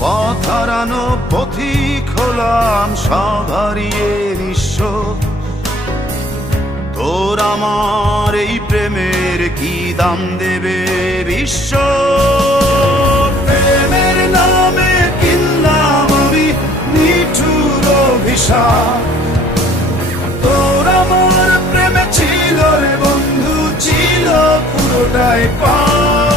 পথ হারানো পথিক হলাম সব হারিয়ে নিঃস্ব। তোর আমার এই প্রেমের কি দাম দেবে বিশ্ব? প্রেমের নামে কিনলাম আমি নিঠুর অভিশাপ। তোর আমার প্রেমে ছিল রে বন্ধু, ছিল পুরোটাই পাপ।